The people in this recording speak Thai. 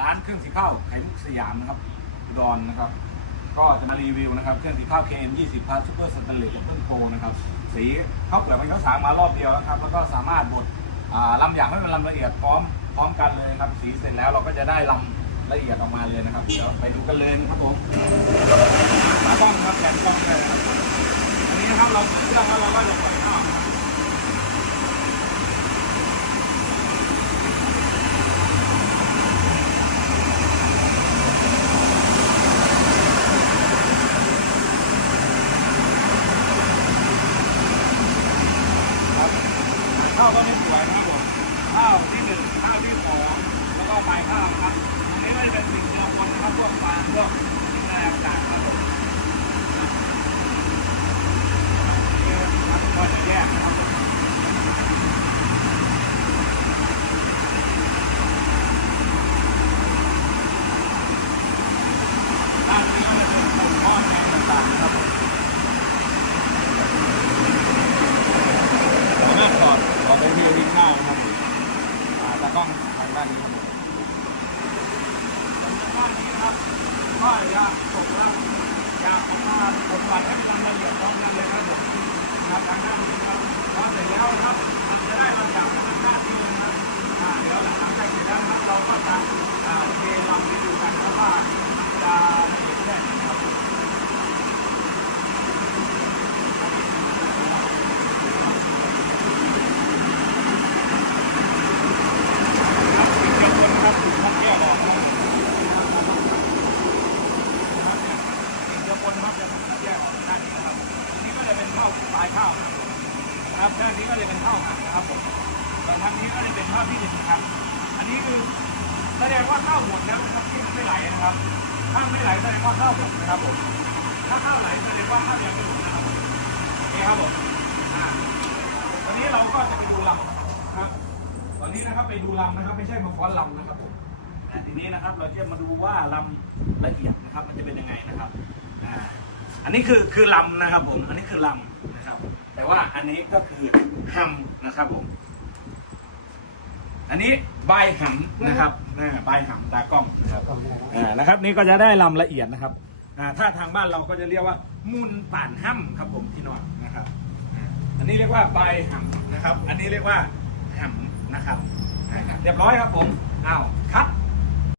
ร้านเครื่องสีข้าวไข่มุกสยามนะครับอุดอนนะครับ ก็จะมารีวิวนะครับเครื่องสีข้าว KM 20 Plus Super Stainless Open Pro นะครับสีข้าวเปลือกมันก็สางมารอบเดียวแล้วครับแล้วก็สามารถบดลำอย่างให้เป็นลำละเอียดพร้อมพร้อมกันเลยนะครับสีเสร็จแล้วเราก็จะได้ลำละเอียดออกมาเลยนะครับเดี๋ยวไปดูกันเลยนะครับผมตากล้องครับแกนกล้องเลยนะครับอันนี้นะครับเราเครื่องแล้วเราก็จะปล่อยข้าวนะครับ ครับข้าว ก็ไม่สวยนะครับผมข้าวที่หนึ่งข้าวที่สองแล้วก็ปลายข้าวครับอันนี้ก็จะเป็นสิ่งที่เราควรนะครับพวกฟางพวกสิ่งอะไรต่างๆครับผมนี่ครับก็จะแยกนะครับผมด้านนี้ก็จะเป็นปุ่มหม้อแกงต่างๆนะครับผม สามารถถอดถอดได้ที่ริมหน้านะครับผมอ่ากล้องทางด้านนี้ครับผมด้านนี้นะครับก็อยากตกแล้วอยากออกมาบดบันให้เป็นละเอียดพร้อมกันเลยครับผมนะครับทางด้านนี้ครับพอเสร็จแล้วนะครับจะได้มาจากทางด้านนี้เลยนะครับอ่าเดี๋ยวหลังจากเสร็จแล้วนะครับเราก็จะอ่าเทลองไปดูกันนะว่าจะละเอียดแค่ไหนนะครับ ครับสิ่งเดียวกันนะครับถูกต้องแก้ออกนะครับครับเนี่ย สิ่งเดียวกันครับจะแยกออกด้านนี้นะครับอันนี้ก็จะเป็นข้าวปลายข้าวนะครับด้านนี้ก็จะเป็นข้าวหักนะครับผมแต่ทางนี้ก็จะเป็นข้าวที่หนึ่งนะครับ อันนี้คือแสดงว่าข้าวหมดแล้วนะครับที่ไม่ไหลนะครับถ้าไม่ไหลแสดงว่าข้าวหมดนะครับผมถ้าข้าวไหลแสดงว่าข้าวยังไม่หมดนะครับผมโอเคครับผมตอนนี้เราก็จะไปดูลำนะครับ ตอนนี้นะครับไปดูลำนะครับไม่ใช่มาฟ้อนลำนะครับผมทีนี้นะครับเราจะมาดูว่าลำละเอียดนะครับ มันจะเป็นยังไงนะครับ อันนี้คือคือลำนะครับผม อันนี้คือลำนะครับ แต่ว่าอันนี้ก็คือหำนะครับผม อันนี้ใบหำนะครับใบหำตากล้องนะครับอ่านะครับ นี่ก็จะได้ลำละเอียดนะครับอ่าถ้าทางบ้านเราก็จะเรียกว่า มุนป่านห้ำครับผมพี่น้องนะครับ อันนี้เรียกว่าใบหำนะครับ อันนี้เรียกว่าหำนะครับ เรียบร้อยครับผมอ้าวคัด